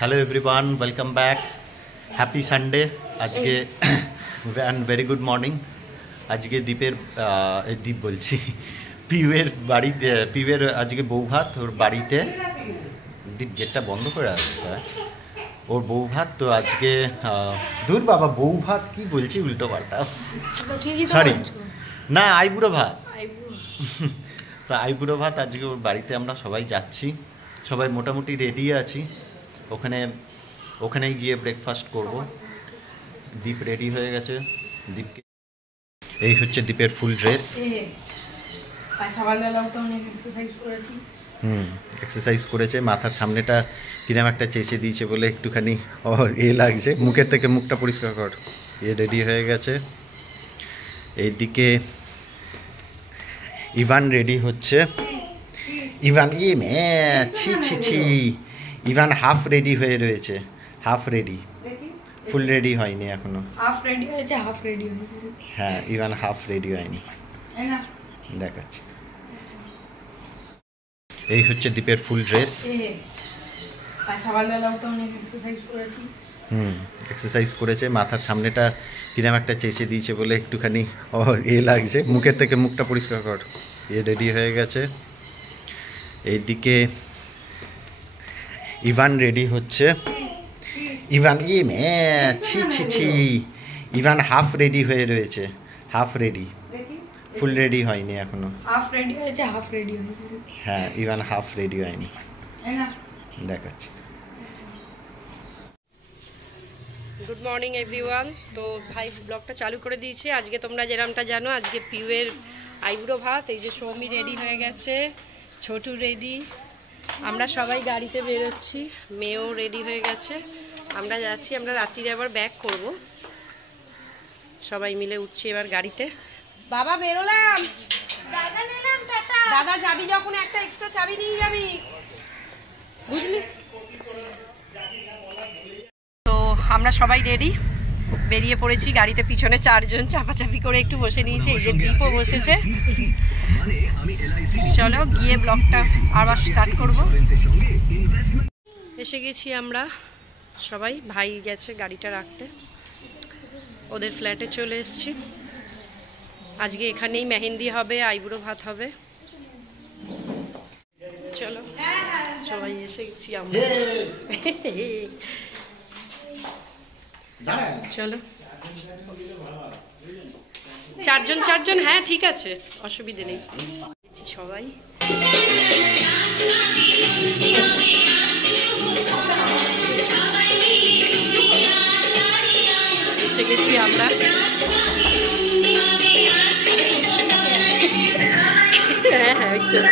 Hello everyone, welcome back. Happy Sunday. आज के and very good morning. आज के दीप बोलছি পিউয়ের বাড়িতে পিউয়ের আজকে বউ ভাত ওর বাড়িতে। দীপ গেটটা বন্ধ করে আসছে। ওর বউ ভাত তো আজকে দূর বাবা বউ ভাত কি বলছি উল্টো পাল্টা। সরি না আইবুড়ো ভাত। তো আইবুড়ো ভাত আজকে ওর বাড়িতে আমরা সবাই যাচ্ছি। সবাই মোটামুটি রেডি আছি। ওখানেই গিয়ে ব্রেকফাস্ট করব। দীপ রেডি হয়ে গেছে। দীপকে এই হচ্ছে দীপের ফুল ড্রেস। এক্সারসাইজ করেছে। মাথার সামনেটা কিরম একটা চেঁচে দিয়েছে বলে একটুখানি লাগছে। মুখের থেকে মুখটা পরিষ্কার কর। রেডি হয়ে গেছে। এইদিকে ইভান রেডি হচ্ছে। ইভান ছি ছি ছি ইভান হাফ রেডি হয়ে রয়েছে। হাফ রেডি, ফুল রেডি হয়নি এখনো। হাফ রেডি হয়েছে, হাফ রেডি হয়নি। হ্যাঁ ইভান হাফ রেডি হয়নি। দেখাচ্ছি। এই হচ্ছে দীপের ফুল ড্রেস। সকালবেলা উঠে অনেক এক্সারসাইজ করেছি। এক্সারসাইজ করেছে। মাথার সামনেটা কিরম একটা চেঁচে দিয়েছে বলে একটুখানি লাগছে। মুখের থেকে মুখটা পরিষ্কার কর। রেডি হয়ে গেছে। এইদিকে ইভান রেডি হচ্ছে। ইভান ছি ছি ছি ইভান হাফ রেডি হয়ে রয়েছে। হাফ রেডি, ফুল রেডি হয়নি এখনো। হাফ রেডি হয়েছে, হাফ রেডি হয়নি। হ্যাঁ ইভান হাফ রেডি হয়নি। দেখাচ্ছি। Good morning everyone. তো ভাই ব্লগটা চালু করে দিয়েছে। আজকে তোমরা যেরকমটা জানো আজকে পিউয়ের আইবুড়ো ভাত। এই যে সৌমি রেডি হয়ে গেছে, ছোটু রেডি, আমরা সবাই গাড়িতে বেরোচ্ছি। মেয়েও রেডি হয়ে গেছে। আমরা যাচ্ছি, আমরা রাত্রিরে আবার ব্যাক করব। সবাই মিলে উঠছি এবার গাড়িতে। বাবা বেরোলাম। দাদা যাবি যখন একটা এক্সট্রা চাবি নিয়ে যাবি, বুঝলি? তো আমরা সবাই রেডি, বেরিয়ে পড়েছি গাড়িতে। পিছনে চারজন চাপাচাপি করে একটু বসে নিয়েছে। এই যে দীপও বসেছে। চলো গিয়ে ব্লগটা আবার স্টার্ট করব। এসে গেছি আমরা সবাই। ভাই গেছে গাড়িটা রাখতে, ওদের ফ্ল্যাটে চলে এসেছি। আজকে এখানেই মেহেন্দি হবে, আইবুড়ো ভাত হবে। চলো সবাই এসে গেছি আমরা। চলো চারজন হ্যাঁ ঠিক আছে, অসুবিধে নেই। সবাই এসে গেছি আমরা। হ্যাঁ হ্যাঁ একদম।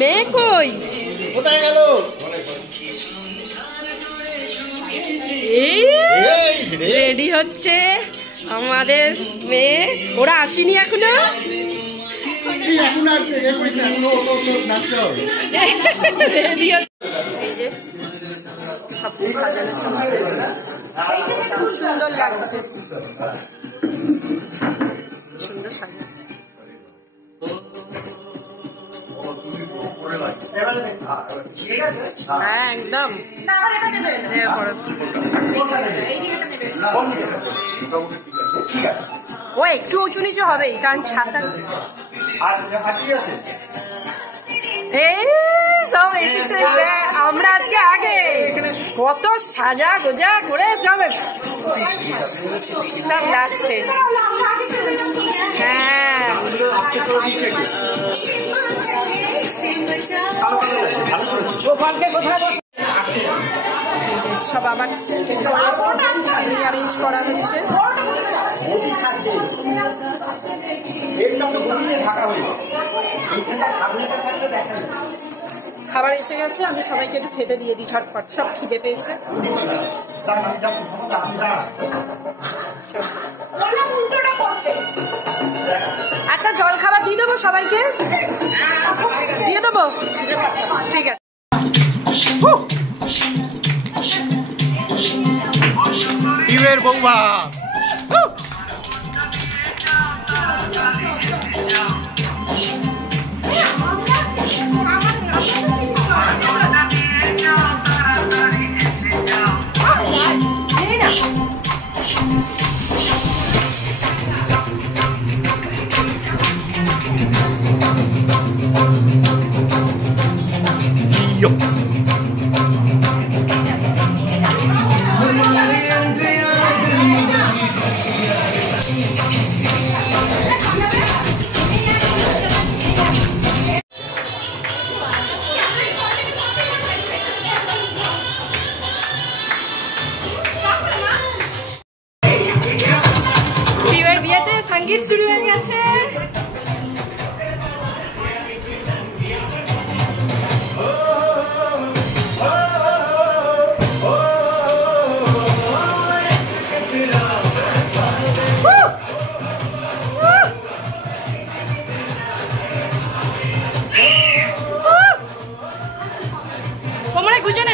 মেয়ে কই? কোথায় গেল? রেডি হচ্ছে আমাদের মেয়ে। ওরা আসেনি এখনো। এই যে সব সাজানো চলছে, খুব সুন্দর লাগছে। সুন্দর সাজানো। হ্যাঁ একদম। ও একটু উঁচু নিচু হবেই, কারণ ছাতা। এই সব এসেছে। আমরা আজকে আগে কত সাজা গোজা করে সব লাস্টে। হ্যাঁ সব আবার রিঅ্যারেঞ্জ করা হচ্ছে। খাবার এসে গেছে, আমি সবাইকে একটু খেতে দিয়ে দিই ঝটপট। সব খিদে পেয়েছে। আচ্ছা জল খাবার দিয়ে দেবো সবাইকে? দিয়ে দেবো, ঠিক আছে। পিউয়ের বউ ভাত।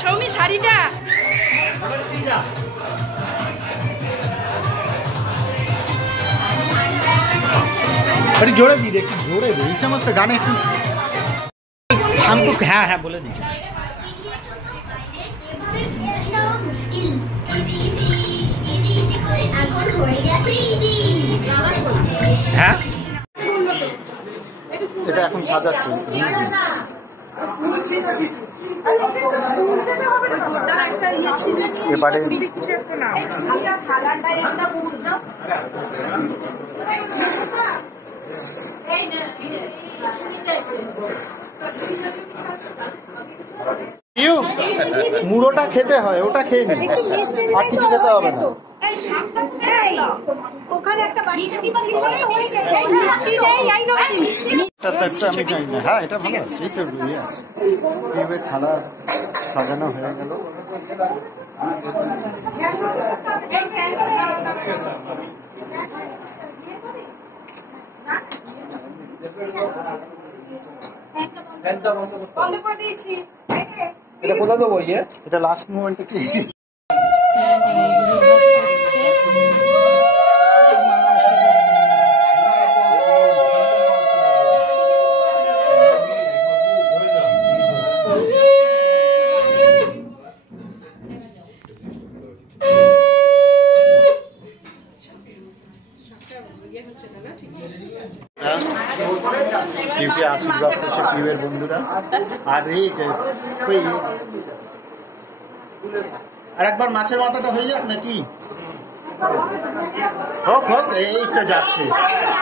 সৌমি শাড়িটা अरे जोड़े दी देखिए जोड़े दे इस समस्त गाने हमको हाँ हाँ बोले दीजिए हाँ এটা এখন সাজাচ্ছি এবারে মুড়োটা খেতে হয় ওটা খেয়ে নিন আর কিছু খেতে হবে না ওখানে একটা মিষ্টি নেই আমি জানি না হ্যাঁ এটা ভালো আছে এই তো ইয়ে আছে পিউয়ের থালা সাজানো হয়ে গেল এটা কোথা দেবো ইয়ে এটা লাস্ট মোমেন্টে কি পিউকে আশীর্বাদ করছে পিউয়ের বন্ধুরা আর এই আর একবার মাছের মাথাটা হয়ে যাক নাকি হোক হোক এই তো যাচ্ছে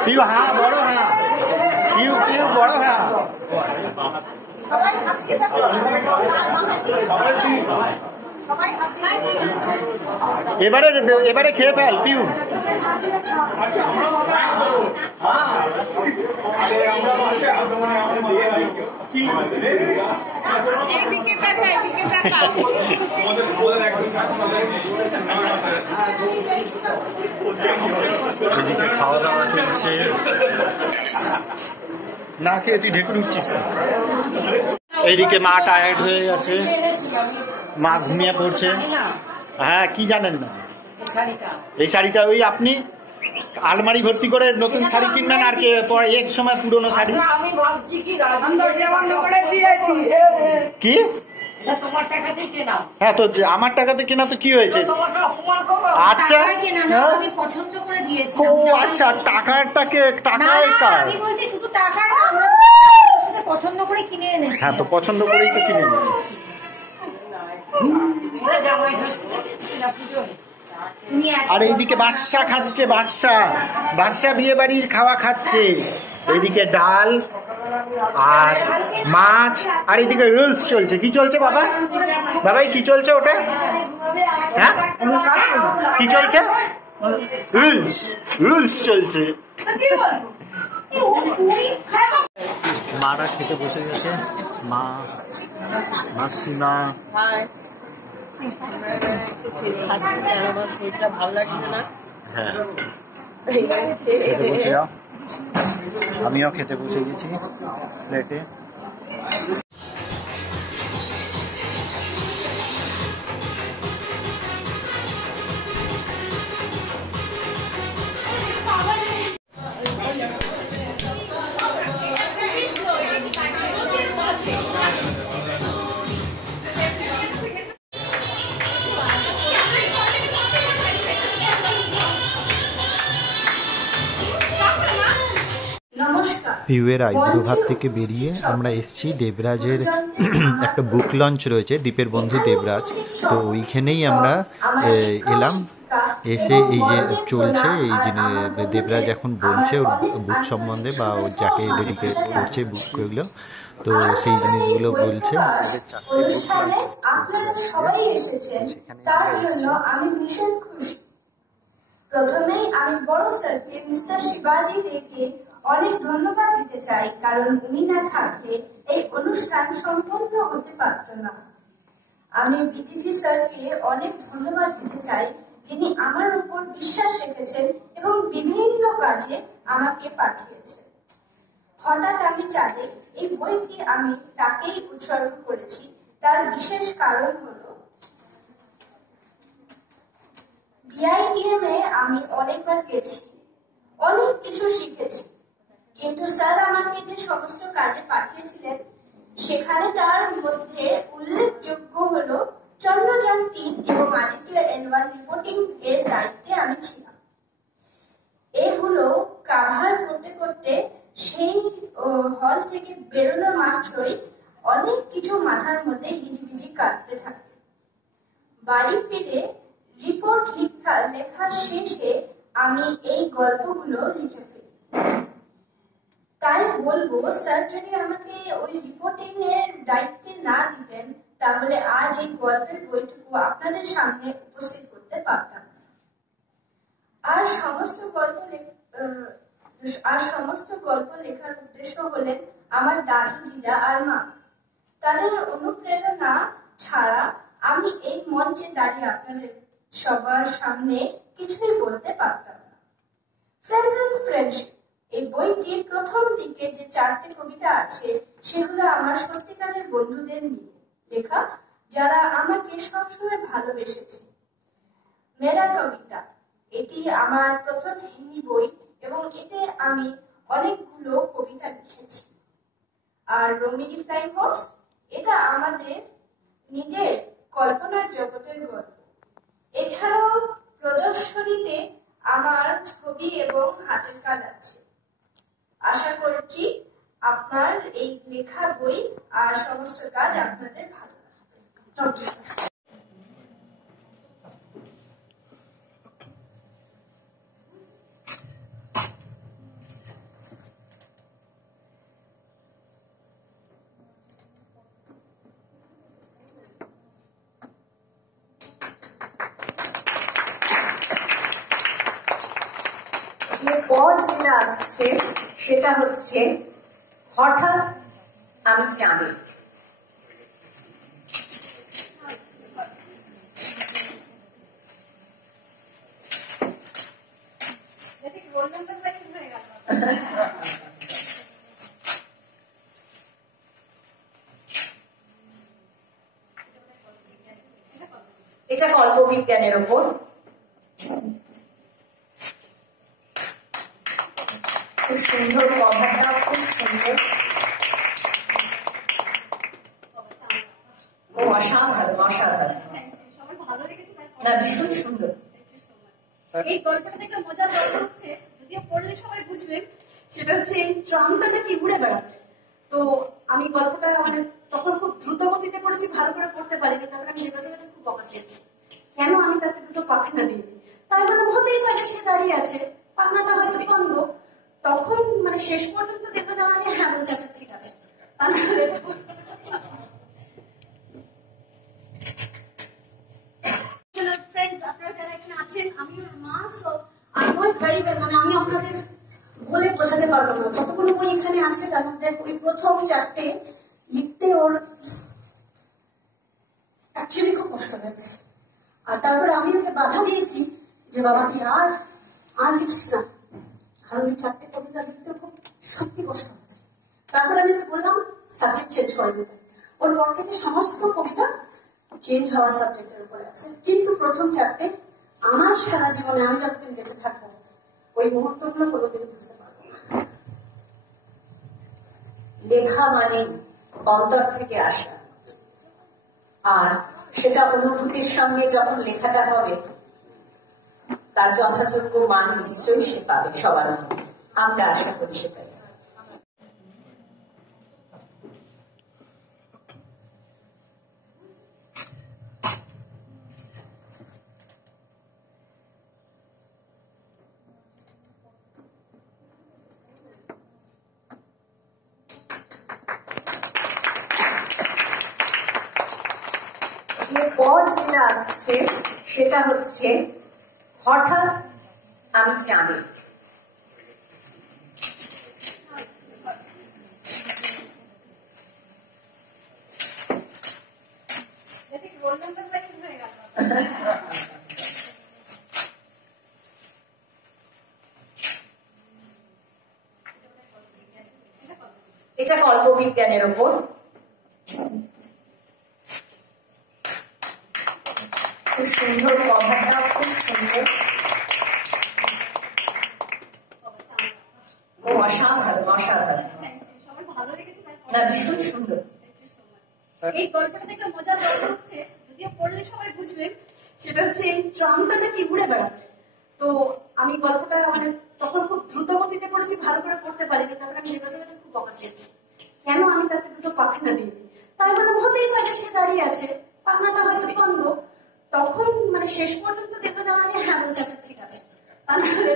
পিউ হ্যাঁ বড় হ্যাঁ পিউ পিউ বড় হ্যাঁ এবারে এবারে খেয়ে ফেল পিউ এইদিকে তাকা এইদিকে তাকা এদিকে খাওয়া দাওয়া চলছে না খেয়ে তুই ঢেকুর উঠছিস এইদিকে মা টায়ার্ড হয়ে গেছে মা ঘুমিয়ে পড়ছে হ্যাঁ কি জানেন না এই শাড়িটা ওই আপনি আলমারি ভর্তি করে নতুন শাড়ি কিনবেন আর পরে এক সময় পুরনো শাড়ি আমি ভাবছি কি দরজা বন্ধ করে দিয়েছি কি তোমার টাকাতেই কেনা হ্যাঁ তো আমার টাকাতে কেনা তো কি হয়েছে আচ্ছা আমি পছন্দ করে দিয়েছি ও আচ্ছা টাকাটাকে টাকায় কার আমি বলছি শুধু টাকায় না আমরা সাথে পছন্দ করে কিনে এনেছি হ্যাঁ তো পছন্দ করেই তো কিনে এনেছি জামাই ষষ্ঠীতে গেছিলাম পুজোয় আর এইদিকে বাদশা খাচ্ছে বাদশা বিয়ে বাড়ির খাওয়া খাচ্ছে এইদিকে ডাল আর মাছ আর এইদিকে রুলস চলছে কি চলছে বাবা বাবাই কি চলছে ওটা হ্যাঁ কি চলছে রুলস চলছে মারা খেতে বসে গেছে মা মাসিমা হ্যাঁ খেতে বসে যাও আমিও খেতে বসে গেছি প্লেটে পিউয়ের আইব্রো ভাত থেকে বেরিয়ে আমরা এসেছি দেবরাজের একটা বুক লঞ্চ রয়েছে দীপের বন্ধু দেবরাজ তো ওইখানেই আমরা এলাম এসে এই যে চলছে এই জিনিস দেবরাজ এখন বলছে ওর বুক সম্বন্ধে বা ও যাকে ডেডিকেট করছে বুকগুলো তো সেই জিনিসগুলো বলছে প্রথমেই আমি বড় স্যারকে মিস্টার শিবাজি দেকে অনেক ধন্যবাদ দিতে চাই কারণ উনি না থাকলে এই অনুষ্ঠান সম্পন্ন হতে পারত না। আমি বিটিজি স্যারকে অনেক ধন্যবাদ দিতে চাই যিনি আমার উপর বিশ্বাস রেখেছেন এবং বিভিন্ন কাজে আমাকে পাঠিয়েছেন। হঠাৎ আমি চাইলে এই বইটি আমি তাকেই উৎসর্গ করেছি তার বিশেষ কারণ হলো BITM এ আমি অনেকবার গেছি, অনেক কিছু শিখেছি, কিন্তু স্যার আমাকে যে সমস্ত কাজে পাঠিয়েছিলেন সেখানে তার মধ্যে উল্লেখযোগ্য হলো চন্দ্রযান 3 এবং আদিত্য L1 রিপোর্টিং এর দায়িত্বে আমি ছিলাম। এগুলো কাভার করতে করতে সেই হল থেকে বেরোনো মাত্রই অনেক কিছু মাথার মধ্যে হিজিবিজি কাটতে থাকে। বাড়ি ফিরে রিপোর্ট লেখা শেষে আমি এই গল্পগুলো লিখে ফেলি। তাই বলবো, স্যার যদি আমাকে ওই রিপোর্টিং এর দায়িত্বে না দিতেন তাহলে আজ এই গল্পের বইটুকু আপনাদের সামনে উপস্থিত করতে পারতাম না। আর সমস্ত গল্প লেখার উদ্দেশ্য হলেন আমার দাদু, দিদা আর মা। তাদের অনুপ্রেরণা ছাড়া আমি এই মঞ্চে দাঁড়িয়ে আপনাদের সবার সামনে কিছুই বলতে পারতাম না। ফ্রেন্ডস এন্ড ফ্রেন্ডশিপ এই বইটির প্রথম দিকে যে 4টে কবিতা আছে সেগুলো আমার সত্যিকারের বন্ধুদের নিয়ে লেখা, যারা আমাকে সবসময় ভালোবেসেছে। মেরা কবিতা এটি আমার প্রথম হিন্দি বই এবং এতে আমি অনেকগুলো কবিতা লিখেছি। আর রোমিডি ফ্লাইং হর্স এটা আমাদের নিজের কল্পনার জগতের গল্প। এছাড়াও প্রদর্শনীতে আমার ছবি এবং হাতের কাজ আছে। আশা করছি আপনার এই লেখা বই আর সমস্ত কাজ আপনাদের ভালো লাগবে। নমস্কার। এরপর যেটা আসছে সেটা হচ্ছে হঠাৎ আমি চাঁদে। এটা কল্পবিজ্ঞানের ওপর। খুব সুন্দর কভারটা, খুব সুন্দর, ও অসাধারণ অসাধারণ, না ভীষণ সুন্দর। এই গল্পটা দেখে মজার গল্প হচ্ছে, যদিও পড়লে সবাই বুঝবেন, সেটা হচ্ছে এই ট্রামটা নাকি ঘুরে বেড়াবে। তো আমি গল্পটা মানে তখন খুব দ্রুত গতিতে পড়েছি, ভালো করে পড়তে পারিনি। তারপরে আমি লেখাতে কাছে খুব অবাক পেয়েছি, কেন আমি তাতে দুটো পাখনা দিই। তাই মানে হতেই পারে সে দাঁড়িয়ে আছে, পাখনাটা হয়তো বন্ধ। তখন মানে শেষ পর্যন্ত দেখে দেওয়া নিয়ে হ্যাঁ বলছে আচ্ছা ঠিক আছে। ফ্রেন্ডস, আপনারা যারা এখানে আছেন, আমি ওর মা, so I know it very well. মানে আমি আপনাদের বলে বোঝাতে পারবো না। যতগুলো বই এখানে আছে তার মধ্যে ওই প্রথম 4টে লিখতে ওর অ্যাকচুয়ালি খুব কষ্ট হয়েছে। আর তারপরে আমি ওকে বাধা দিয়েছি যে বাবা তুই আর লিখিস না, কারণ ওই 4টে কবিতা লিখতে খুব সত্যি কষ্ট হচ্ছে। তারপর আমি ওকে বললাম সাবজেক্ট চেঞ্জ করে দিতে। ওর পর থেকে সমস্ত কবিতা চেঞ্জ হওয়ার সাবজেক্টের উপরে আছে, কিন্তু প্রথম 4টে আমার সারা জীবনে আমি যতদিন বেঁচে থাকবো ওই মুহূর্তগুলো কোনোদিন বুঝতে পারবো না। লেখা মানে অন্তর থেকে আসা, আর সেটা অনুভূতির সঙ্গে যখন লেখাটা হবে তার যথাযোগ্য মান নিশ্চয়ই সে পাবে সবার মনে। আমরা আশা করি সেটাই। এরপর যেটা আসছে সেটা হচ্ছে হঠাৎ আমি চাঁদে। এটা কল্পবিজ্ঞানের ওপর। খুব সুন্দর, কভারটা খুব সুন্দর, ও অসাধারণ অসাধারণ, না ভীষণ সুন্দর। এই গল্পটা দেখে মজার গল্প হচ্ছে, যদিও পড়লে সবাই বুঝবেন, সেটা হচ্ছে এই ট্রামটা নাকি উড়ে বেড়াবে। তো আমি গল্পটা মানে তখন খুব দ্রুত গতিতে পড়েছি, ভালো করে পড়তে পারিনি। তারপরে আমি নেবাচে কাছে খুব বকা খেয়েছি, কেন আমি তাকে দুটো পাখনা দিই। তাই বললাম হতেই পারে সে দাঁড়িয়ে আছে, পাখনাটা হয়তো বন্ধ। তখন মানে শেষ পর্যন্ত দেখবো যে আমি হ্যাঁ বলছি আচ্ছা ঠিক আছে, তা না হলে